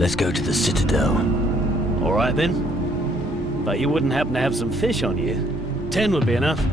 Let's go to the Citadel. All right then. But you wouldn't happen to have some fish on you? 10 would be enough.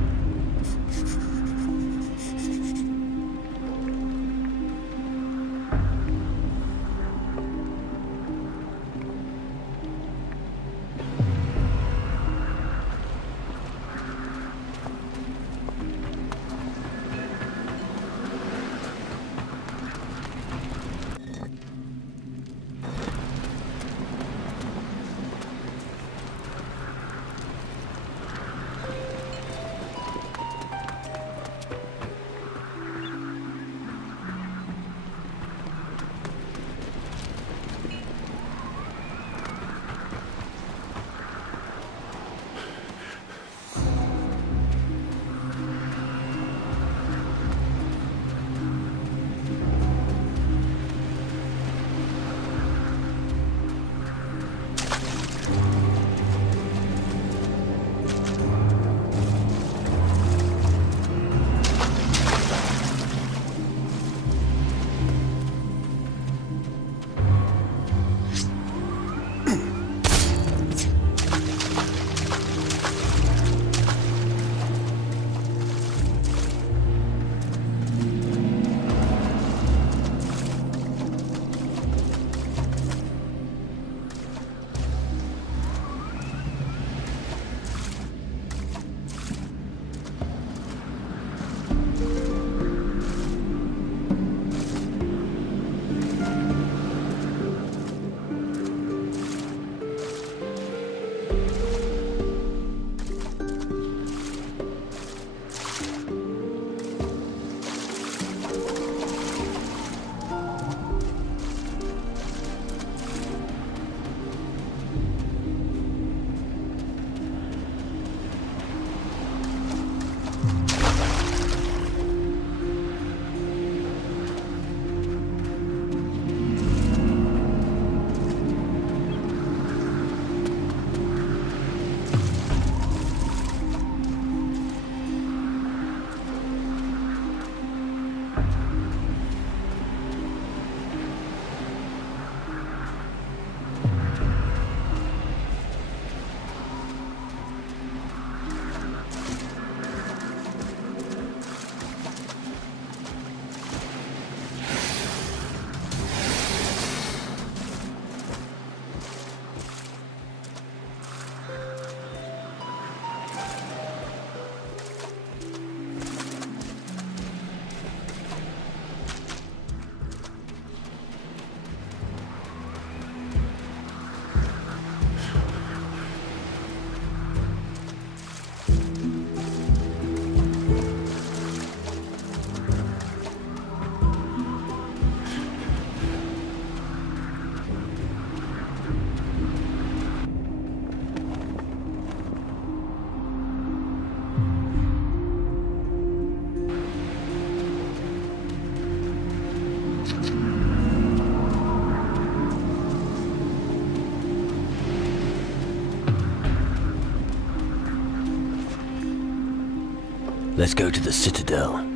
Let's go to the Citadel.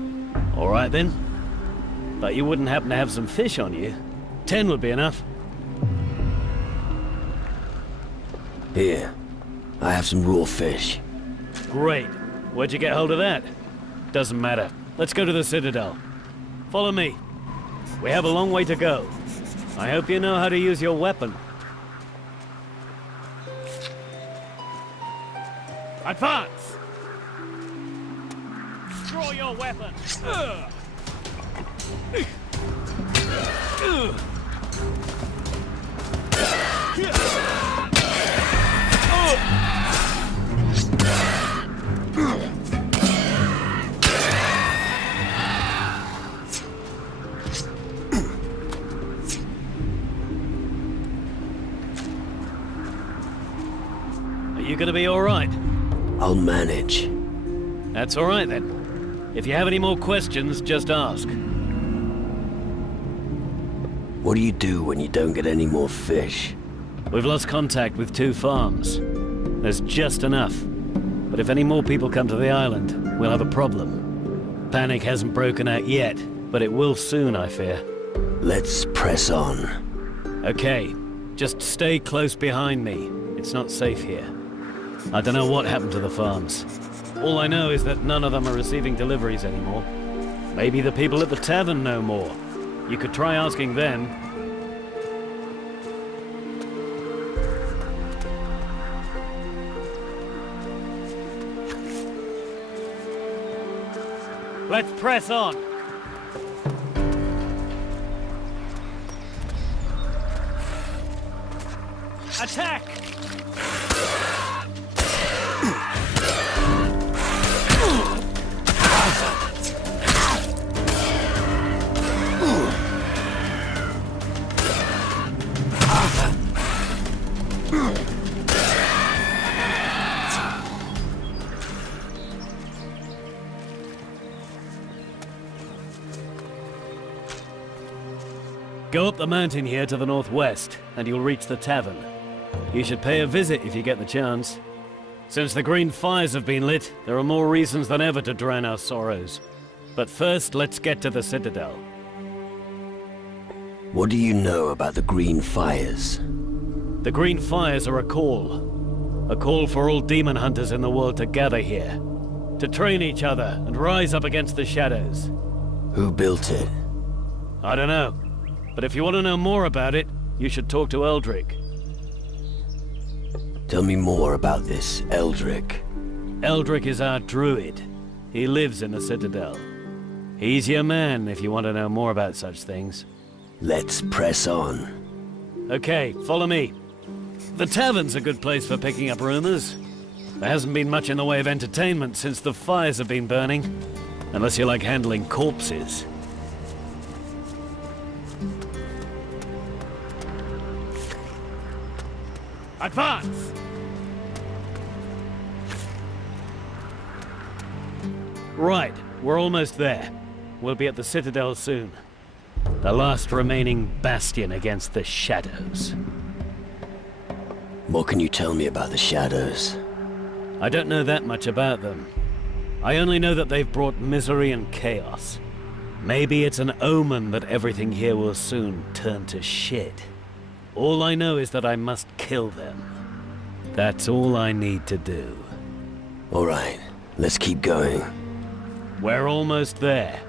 All right then. But you wouldn't happen to have some fish on you? 10 would be enough. Here, I have some raw fish. Great. Where'd you get hold of that? Doesn't matter. Let's go to the Citadel. Follow me. We have a long way to go. I hope you know how to use your weapon. Advance! Draw your weapon! Are you gonna be all right? I'll manage. That's all right then. If you have any more questions, just ask. What do you do when you don't get any more fish? We've lost contact with 2 farms. There's just enough. But if any more people come to the island, we'll have a problem. Panic hasn't broken out yet, but it will soon, I fear. Let's press on. Okay, just stay close behind me. It's not safe here. I don't know what happened to the farms. All I know is that none of them are receiving deliveries anymore. Maybe the people at the tavern know more. You could try asking them. Let's press on. Attack! Go up the mountain here to the northwest, and you'll reach the tavern. You should pay a visit if you get the chance. Since the green fires have been lit, there are more reasons than ever to drown our sorrows. But first, let's get to the Citadel. What do you know about the green fires? The green fires are a call. A call for all demon hunters in the world to gather here. To train each other and rise up against the shadows. Who built it? I don't know. But if you want to know more about it, you should talk to Eldrick. Tell me more about this, Eldrick. Eldrick is our druid. He lives in the Citadel. He's your man if you want to know more about such things. Let's press on. Okay, follow me. The tavern's a good place for picking up rumors. There hasn't been much in the way of entertainment since the fires have been burning. Unless you like handling corpses. Advance! Right, we're almost there. We'll be at the Citadel soon. The last remaining bastion against the shadows. What can you tell me about the shadows? I don't know that much about them. I only know that they've brought misery and chaos. Maybe it's an omen that everything here will soon turn to shit. All I know is that I must kill them. That's all I need to do. All right, let's keep going. We're almost there.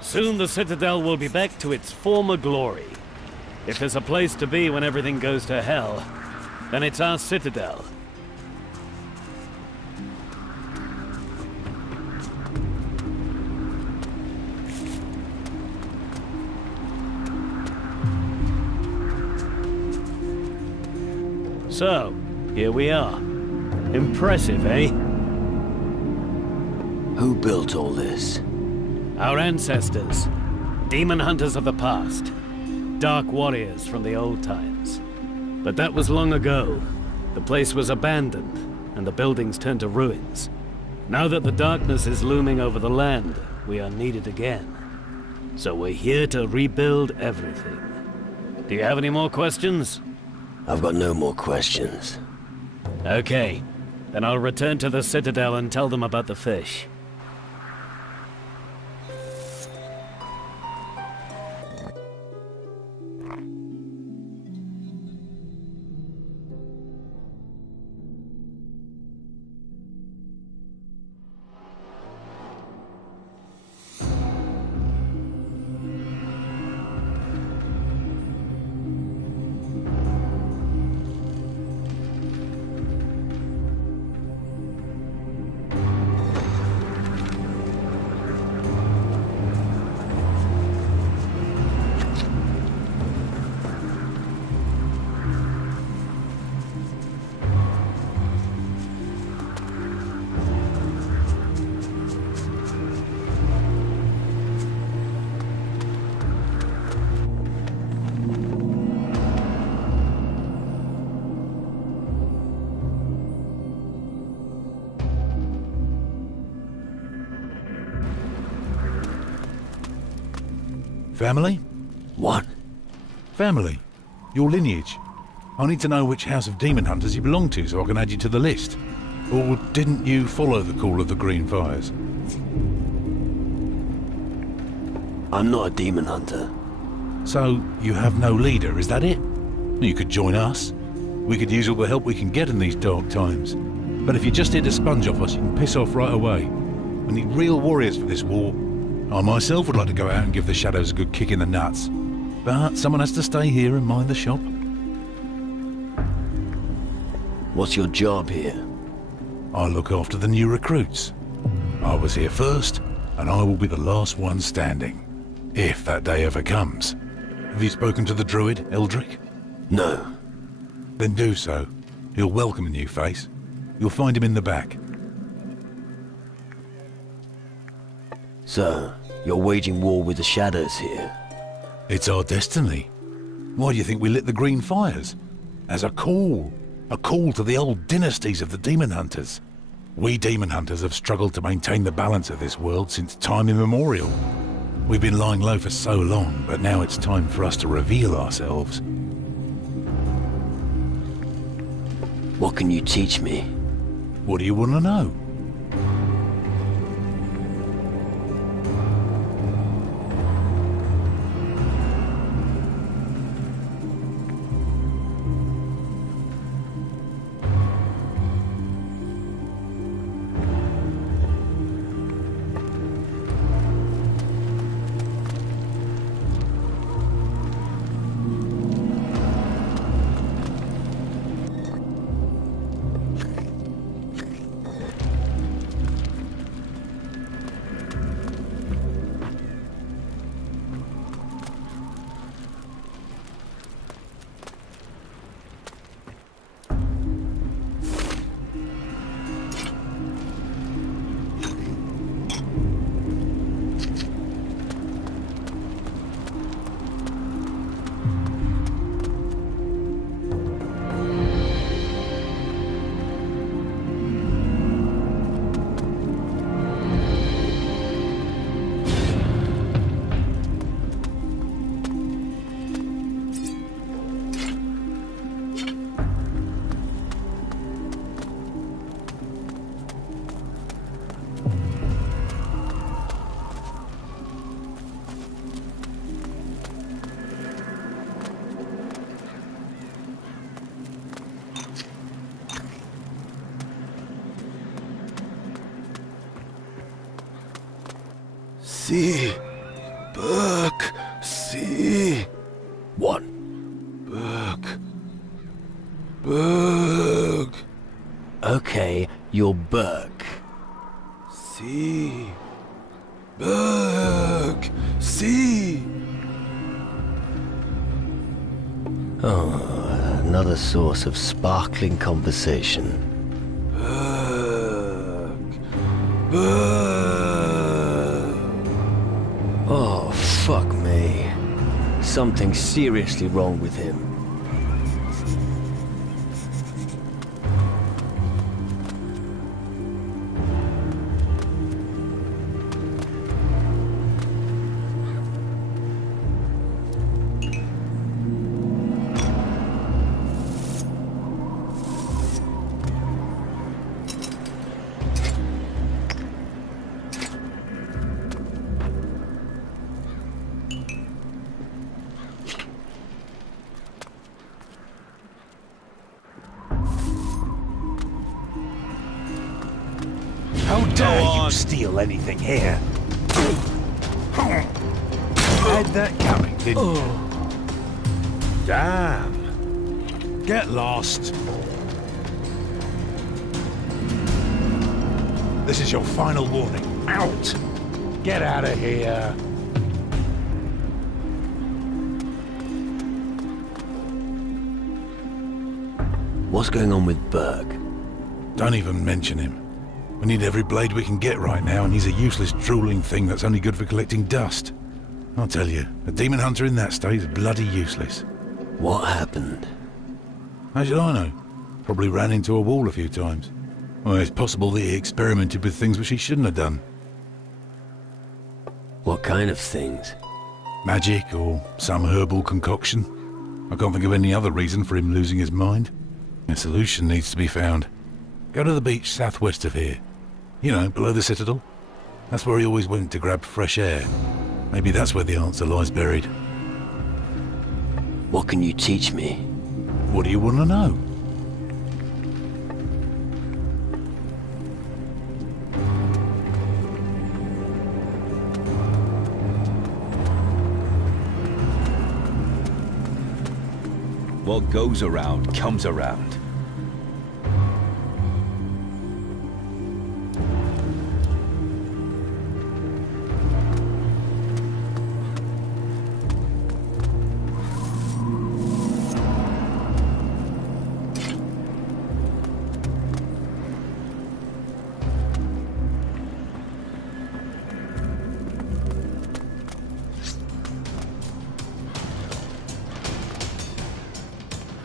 Soon the Citadel will be back to its former glory. If there's a place to be when everything goes to hell, then it's our Citadel. So, here we are. Impressive, eh? Who built all this? Our ancestors. Demon hunters of the past. Dark warriors from the old times. But that was long ago. The place was abandoned, and the buildings turned to ruins. Now that the darkness is looming over the land, we are needed again. So we're here to rebuild everything. Do you have any more questions? I've got no more questions. Okay. Then I'll return to the Citadel and tell them about the fish. Family? What? Family. Your lineage. I need to know which house of demon hunters you belong to so I can add you to the list. Or didn't you follow the call of the Green Fires? I'm not a demon hunter. So, you have no leader, is that it? You could join us. We could use all the help we can get in these dark times. But if you're just here to sponge off us, you can piss off right away. We need real warriors for this war. I myself would like to go out and give the shadows a good kick in the nuts. But someone has to stay here and mind the shop. What's your job here? I look after the new recruits. I was here first, and I will be the last one standing. If that day ever comes. Have you spoken to the druid, Eldrick? No. Then do so. He'll welcome a new face. You'll find him in the back. So, you're waging war with the shadows here? It's our destiny. Why do you think we lit the Green Fires? As a call. A call to the old dynasties of the demon hunters. We demon hunters have struggled to maintain the balance of this world since time immemorial. We've been lying low for so long, but now it's time for us to reveal ourselves. What can you teach me? What do you want to know? See. Burke. See. What? Burke. Okay, you're Burke. See. Burke. See. Oh, another source of sparkling conversation. Burke. Oh, fuck me. Something's seriously wrong with him. How dare you steal anything here? Had that coming, didn't you? Damn. Get lost. This is your final warning. Out! Get out of here. What's going on with Burke? Don't even mention him. We need every blade we can get right now, and he's a useless, drooling thing that's only good for collecting dust. I'll tell you, a demon hunter in that state is bloody useless. What happened? How should I know? Probably ran into a wall a few times. Well, it's possible that he experimented with things which he shouldn't have done. What kind of things? Magic or some herbal concoction. I can't think of any other reason for him losing his mind. A solution needs to be found. Go to the beach southwest of here. You know, below the Citadel. That's where he always went to grab fresh air. Maybe that's where the answer lies buried. What can you teach me? What do you want to know? What goes around comes around.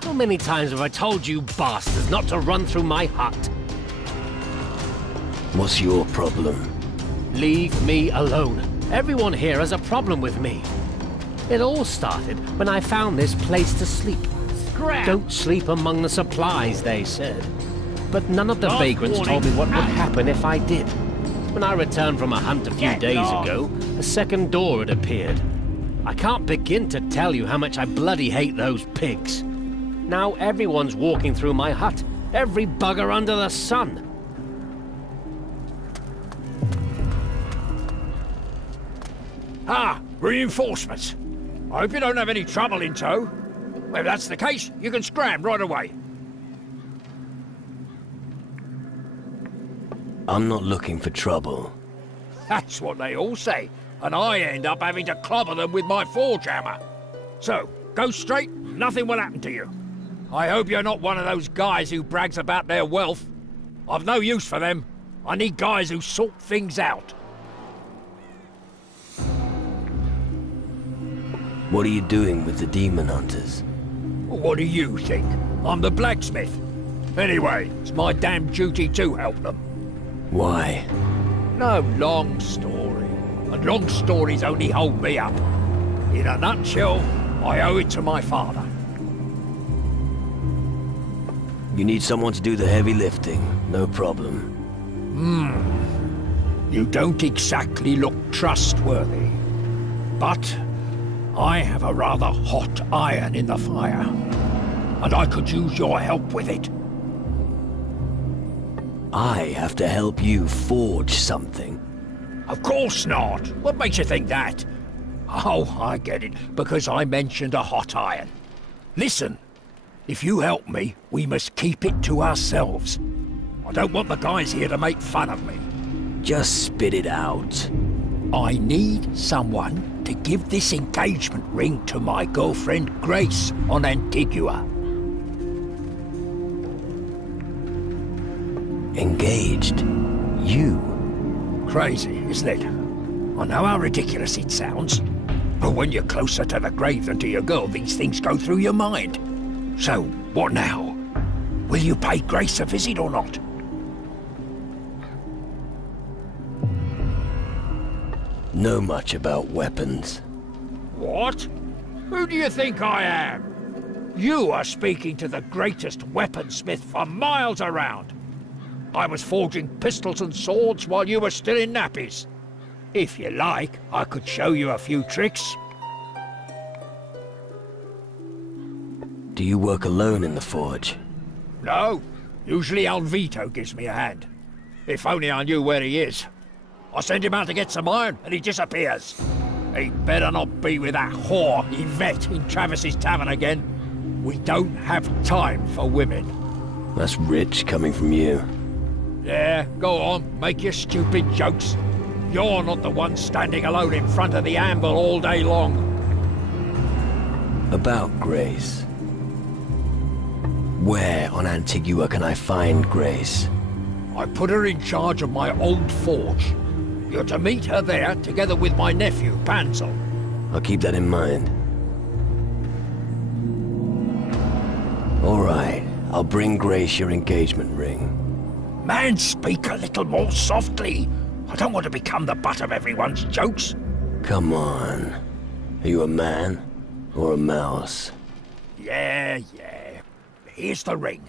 How many times have I told you bastards not to run through my hut? What's your problem? Leave me alone. Everyone here has a problem with me. It all started when I found this place to sleep. Scrap! Don't sleep among the supplies, they said. But none of the vagrants told me what would happen if I did. When I returned from a hunt a few days ago, a second door had appeared. I can't begin to tell you how much I bloody hate those pigs. Now everyone's walking through my hut. Every bugger under the sun. Ah, reinforcements. I hope you don't have any trouble in tow. Well, if that's the case, you can scram right away. I'm not looking for trouble. That's what they all say, and I end up having to clobber them with my forge hammer. So, go straight, nothing will happen to you. I hope you're not one of those guys who brags about their wealth. I've no use for them. I need guys who sort things out. What are you doing with the demon hunters? What do you think? I'm the blacksmith. Anyway, it's my damn duty to help them. Why? No long story. And long stories only hold me up. In a nutshell, I owe it to my father. You need someone to do the heavy lifting. No problem. You don't exactly look trustworthy. But I have a rather hot iron in the fire. And I could use your help with it. I have to help you forge something. Of course not. What makes you think that? Oh, I get it. Because I mentioned a hot iron. Listen. If you help me, we must keep it to ourselves. I don't want the guys here to make fun of me. Just spit it out. I need someone to give this engagement ring to my girlfriend Grace on Antigua. Engaged? You? Crazy, isn't it? I know how ridiculous it sounds. But when you're closer to the grave than to your girl, these things go through your mind. So, what now? Will you pay Grace a visit or not? Know much about weapons. What? Who do you think I am? You are speaking to the greatest weaponsmith for miles around. I was forging pistols and swords while you were still in nappies. If you like, I could show you a few tricks. Do you work alone in the forge? No, usually Alvito gives me a hand. If only I knew where he is. I send him out to get some iron and he disappears. He better not be with that whore Yvette in Travis's tavern again. We don't have time for women. That's rich coming from you. Yeah, go on, make your stupid jokes. You're not the one standing alone in front of the anvil all day long. About Grace. Where on Antigua can I find Grace? I put her in charge of my old forge. You're to meet her there together with my nephew, Pansel. I'll keep that in mind. All right, I'll bring Grace your engagement ring. Man, speak a little more softly. I don't want to become the butt of everyone's jokes. Come on. Are you a man or a mouse? Yeah. Here's the ring.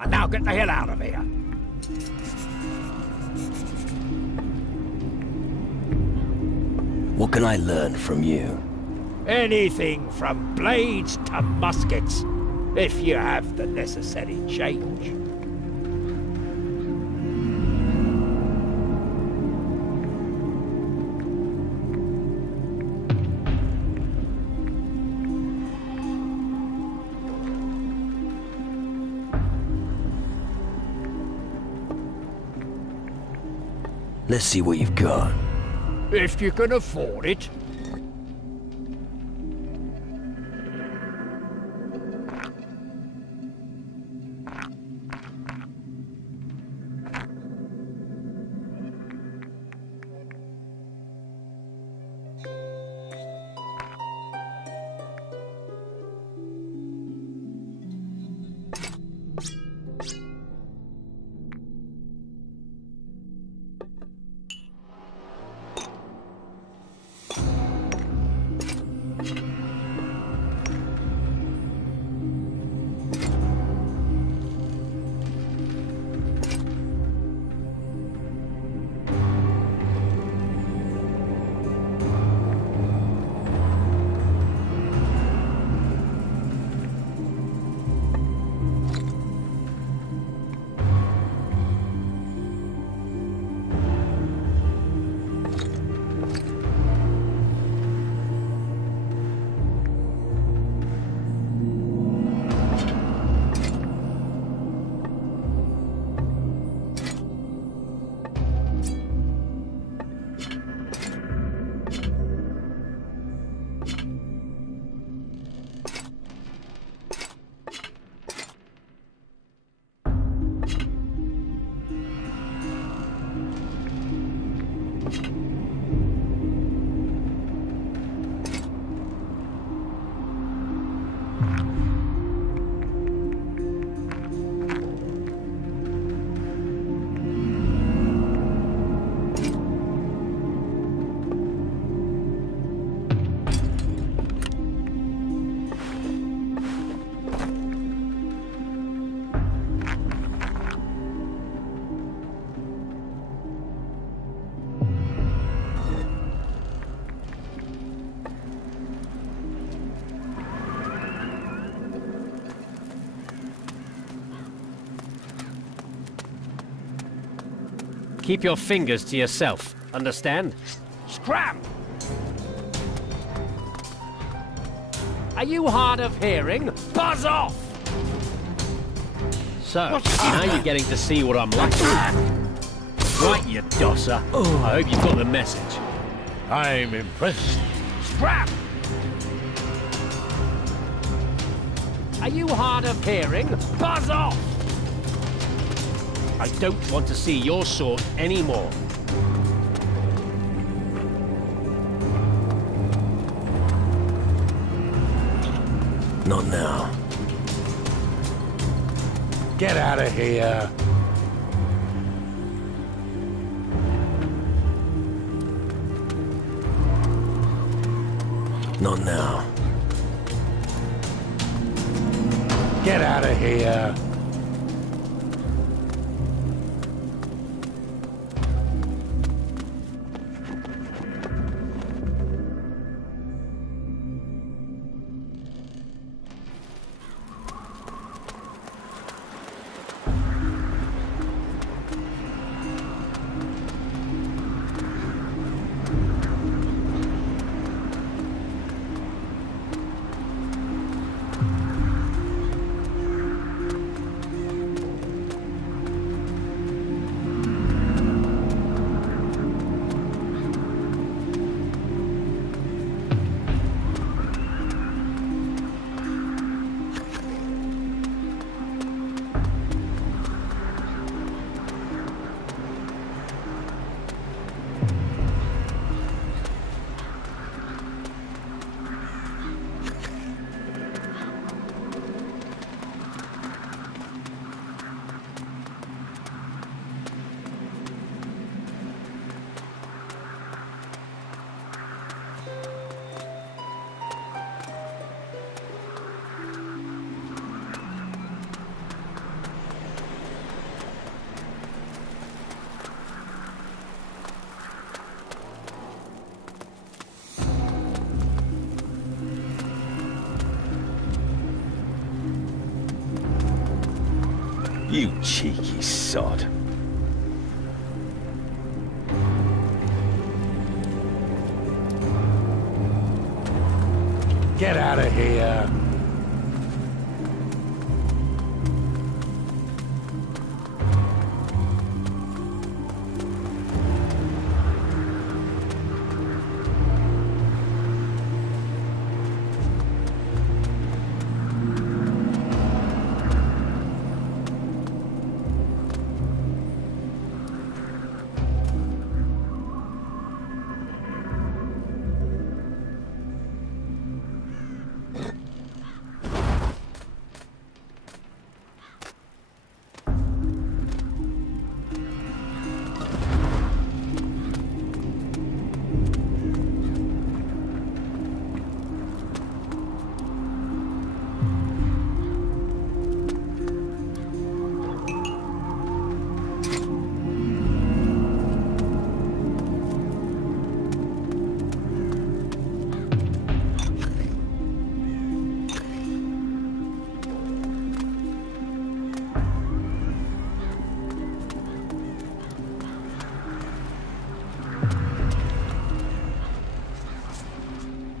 And now get the hell out of here. What can I learn from you? Anything from blades to muskets, if you have the necessary change. Let's see what you've got. If you can afford it. Keep your fingers to yourself, understand? Scram! Are you hard of hearing? Buzz off! So, now you're getting to see what I'm like. Right, you dosser. I hope you've got the message. I'm impressed. Scram! Are you hard of hearing? Buzz off! I don't want to see your sort anymore. Not now. Get out of here. Not now. Get out of here. You cheeky sod. Get out of here.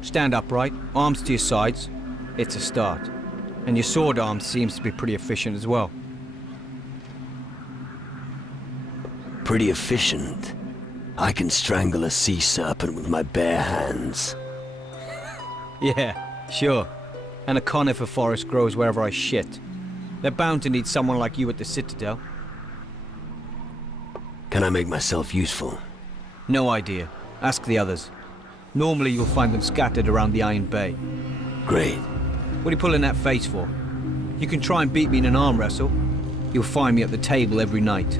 Stand upright, arms to your sides. It's a start. And your sword arm seems to be pretty efficient as well. Pretty efficient. I can strangle a sea serpent with my bare hands. Yeah, sure. And a conifer forest grows wherever I shit. They're bound to need someone like you at the Citadel. Can I make myself useful? No idea. Ask the others. Normally you'll find them scattered around the Iron Bay. Great. What are you pulling that face for? You can try and beat me in an arm wrestle. You'll find me at the table every night.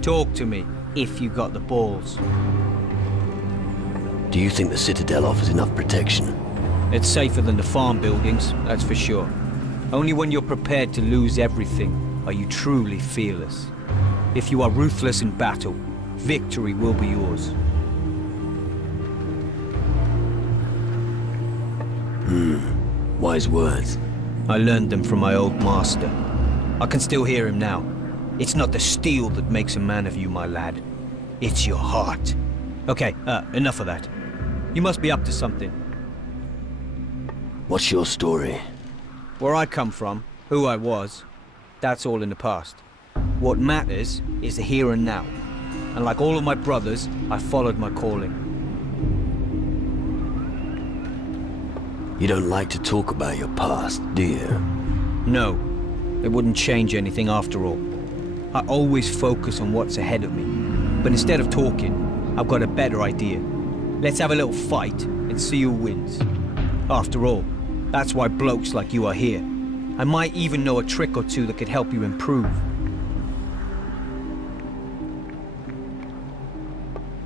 Talk to me, if you got the balls. Do you think the Citadel offers enough protection? It's safer than the farm buildings, that's for sure. Only when you're prepared to lose everything are you truly fearless. If you are ruthless in battle, victory will be yours. Wise words. I learned them from my old master. I can still hear him now. It's not the steel that makes a man of you, my lad. It's your heart. Okay, enough of that. You must be up to something. What's your story? Where I come from, who I was, that's all in the past. What matters is the here and now. And like all of my brothers, I followed my calling. You don't like to talk about your past, do you? No, it wouldn't change anything after all. I always focus on what's ahead of me. But instead of talking, I've got a better idea. Let's have a little fight and see who wins. After all, that's why blokes like you are here. I might even know a trick or two that could help you improve.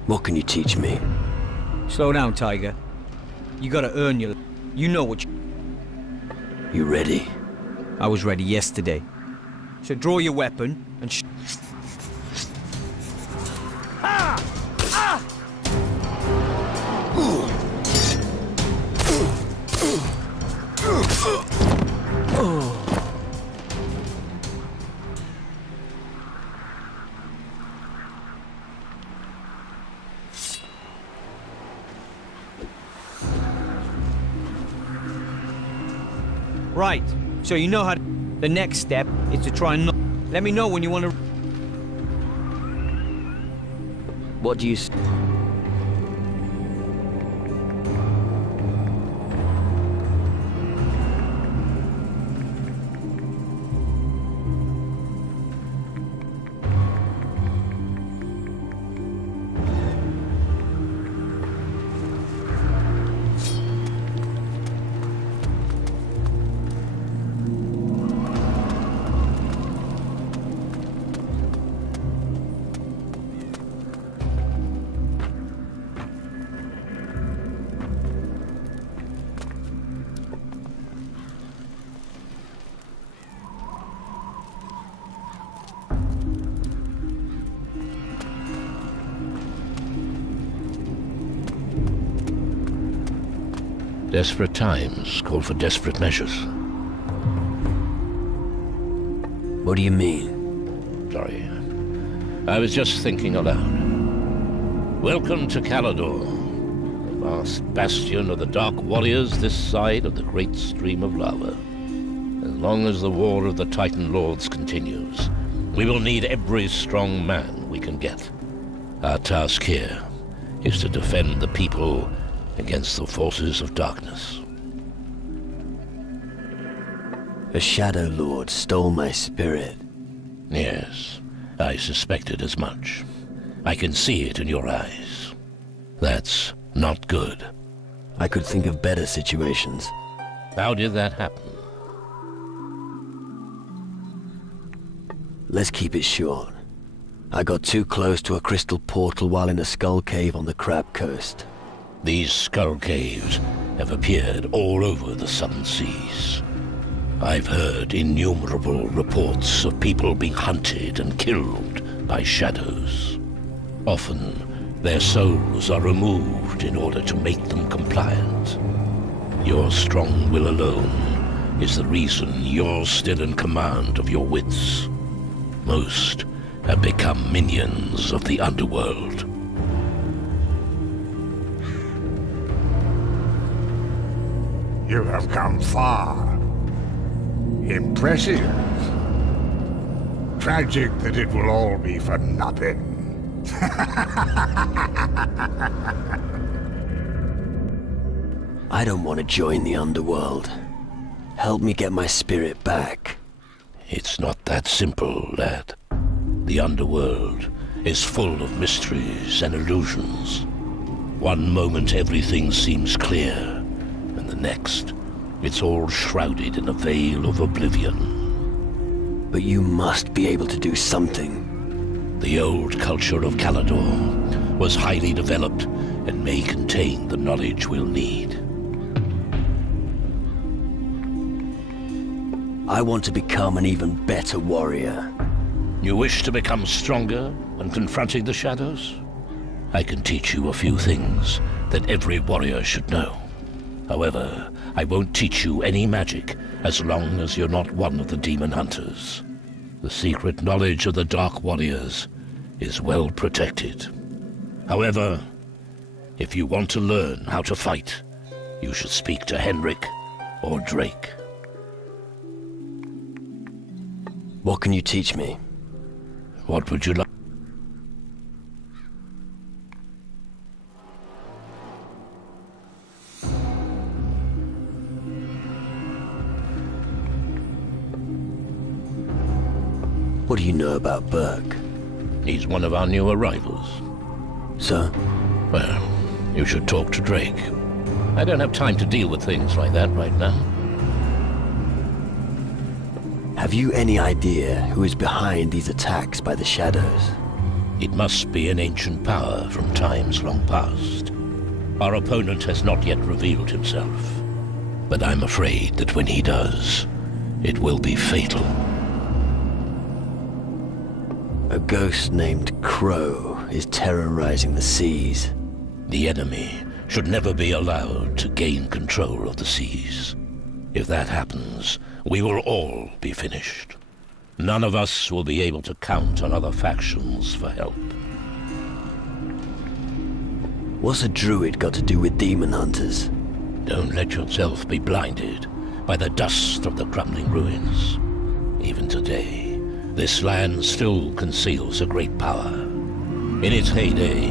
What can you teach me? Slow down, Tiger. You gotta earn your... You know what You ready? I was ready yesterday. So draw your weapon and Right, so you know how the next step is to try and let me know when you want to... What do you... Desperate times call for desperate measures. What do you mean? Sorry. I was just thinking aloud. Welcome to Calador, the vast bastion of the Dark Warriors this side of the great stream of lava. As long as the war of the Titan Lords continues, we will need every strong man we can get. Our task here is to defend the people against the forces of darkness. A Shadow Lord stole my spirit. Yes, I suspected as much. I can see it in your eyes. That's not good. I could think of better situations. How did that happen? Let's keep it short. I got too close to a crystal portal while in a skull cave on the Crab Coast. These skull caves have appeared all over the southern seas. I've heard innumerable reports of people being hunted and killed by shadows. Often, their souls are removed in order to make them compliant. Your strong will alone is the reason you're still in command of your wits. Most have become minions of the underworld. You have come far. Impressive. Tragic that it will all be for nothing. I don't want to join the underworld. Help me get my spirit back. It's not that simple, lad. The underworld is full of mysteries and illusions. One moment everything seems clear, and the next, it's all shrouded in a veil of oblivion. But you must be able to do something. The old culture of Calador was highly developed and may contain the knowledge we'll need. I want to become an even better warrior. You wish to become stronger when confronting the shadows? I can teach you a few things that every warrior should know. However, I won't teach you any magic as long as you're not one of the demon hunters. The secret knowledge of the Dark Warriors is well protected. However, if you want to learn how to fight, you should speak to Henrik or Drake. What can you teach me? What would you like? What do you know about Burke? He's one of our new arrivals. Sir? Well, you should talk to Drake. I don't have time to deal with things like that right now. Have you any idea who is behind these attacks by the shadows? It must be an ancient power from times long past. Our opponent has not yet revealed himself, but I'm afraid that when he does, it will be fatal. A ghost named Crow is terrorizing the seas. The enemy should never be allowed to gain control of the seas. If that happens, we will all be finished. None of us will be able to count on other factions for help. What's a druid got to do with demon hunters? Don't let yourself be blinded by the dust of the crumbling ruins. Even today, this land still conceals a great power. In its heyday,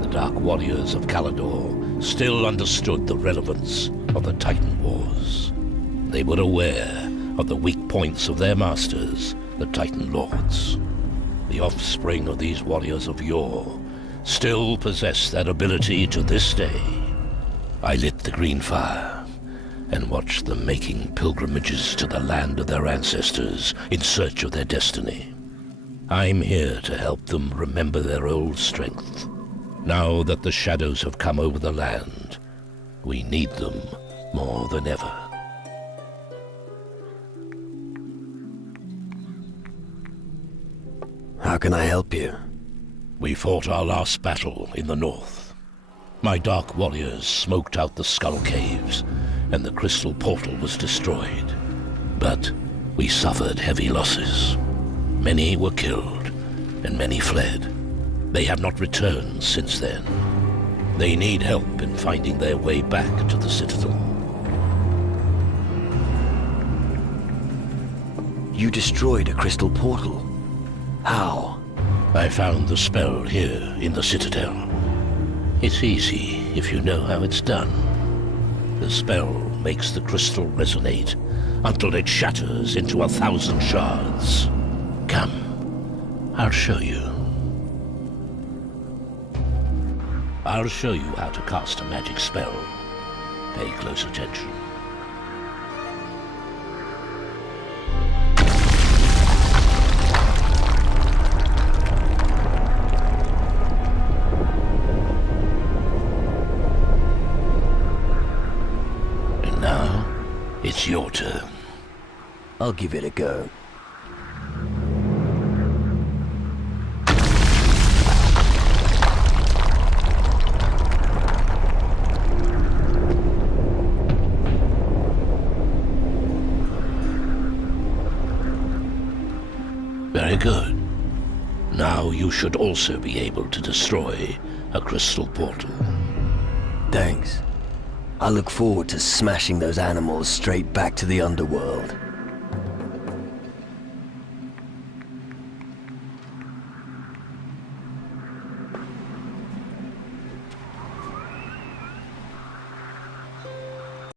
the Dark Warriors of Calador still understood the relevance of the Titan Wars. They were aware of the weak points of their masters, the Titan Lords. The offspring of these warriors of yore still possess that ability to this day. I lit the green fire and watched them making pilgrimages to the land of their ancestors in search of their destiny. I'm here to help them remember their old strength. Now that the shadows have come over the land, we need them more than ever. How can I help you? We fought our last battle in the north. My dark warriors smoked out the skull caves, and the crystal portal was destroyed. But we suffered heavy losses. Many were killed, and many fled. They have not returned since then. They need help in finding their way back to the Citadel. You destroyed a crystal portal. How? I found the spell here in the Citadel. It's easy if you know how it's done. The spell makes the crystal resonate until it shatters into 1,000 shards. Come, I'll show you. I'll show you how to cast a magic spell. Pay close attention. And now, it's your turn. I'll give it a go. Very good. Now you should also be able to destroy a crystal portal. Thanks. I look forward to smashing those animals straight back to the underworld.